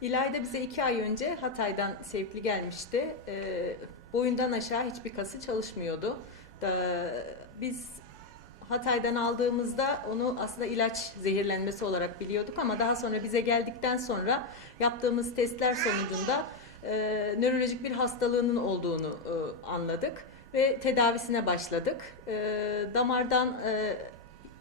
İlayda bize iki ay önce Hatay'dan sevkli gelmişti. Ee, boyundan aşağı hiçbir kası çalışmıyordu. Da, biz Hatay'dan aldığımızda onu aslında ilaç zehirlenmesi olarak biliyorduk ama daha sonra bize geldikten sonra yaptığımız testler sonucunda e, nörolojik bir hastalığının olduğunu e, anladık ve tedavisine başladık. E, damardan e,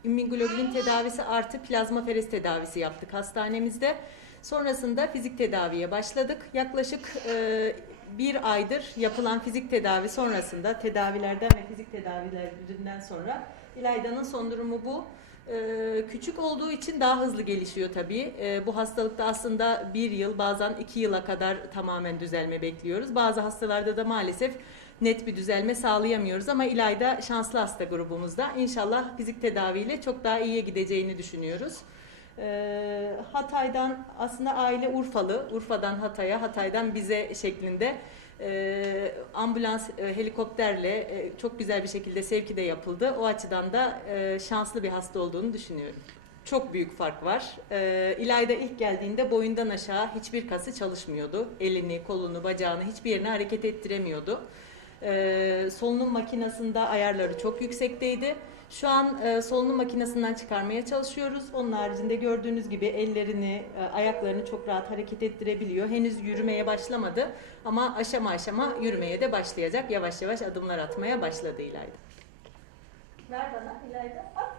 immunoglobulin tedavisi artı plazmaferez tedavisi yaptık hastanemizde. Sonrasında fizik tedaviye başladık. Yaklaşık e, bir aydır yapılan fizik tedavi sonrasında tedavilerden ve fizik tedavilerinden sonra İlayda'nın son durumu bu. E, küçük olduğu için daha hızlı gelişiyor tabii. E, bu hastalıkta aslında bir yıl bazen iki yıla kadar tamamen düzelme bekliyoruz. Bazı hastalarda da maalesef net bir düzelme sağlayamıyoruz ama İlayda şanslı hasta grubumuzda. İnşallah fizik tedaviyle çok daha iyiye gideceğini düşünüyoruz. Ee, Hatay'dan aslında aile Urfalı, Urfa'dan Hatay'a, Hatay'dan bize şeklinde e, ambulans e, helikopterle e, çok güzel bir şekilde sevki de yapıldı. O açıdan da e, şanslı bir hasta olduğunu düşünüyorum. Çok büyük fark var. Ee, İlayda ilk geldiğinde boyundan aşağı hiçbir kası çalışmıyordu. Elini, kolunu, bacağını hiçbir yerine hareket ettiremiyordu. Ee, solunum makinesinde ayarları çok yüksekteydi. Şu an e, solunum makinesinden çıkarmaya çalışıyoruz. Onun haricinde gördüğünüz gibi ellerini, e, ayaklarını çok rahat hareket ettirebiliyor. Henüz yürümeye başlamadı ama aşama aşama yürümeye de başlayacak. Yavaş yavaş adımlar atmaya başladı İlayda. Ver bana İlayda. At.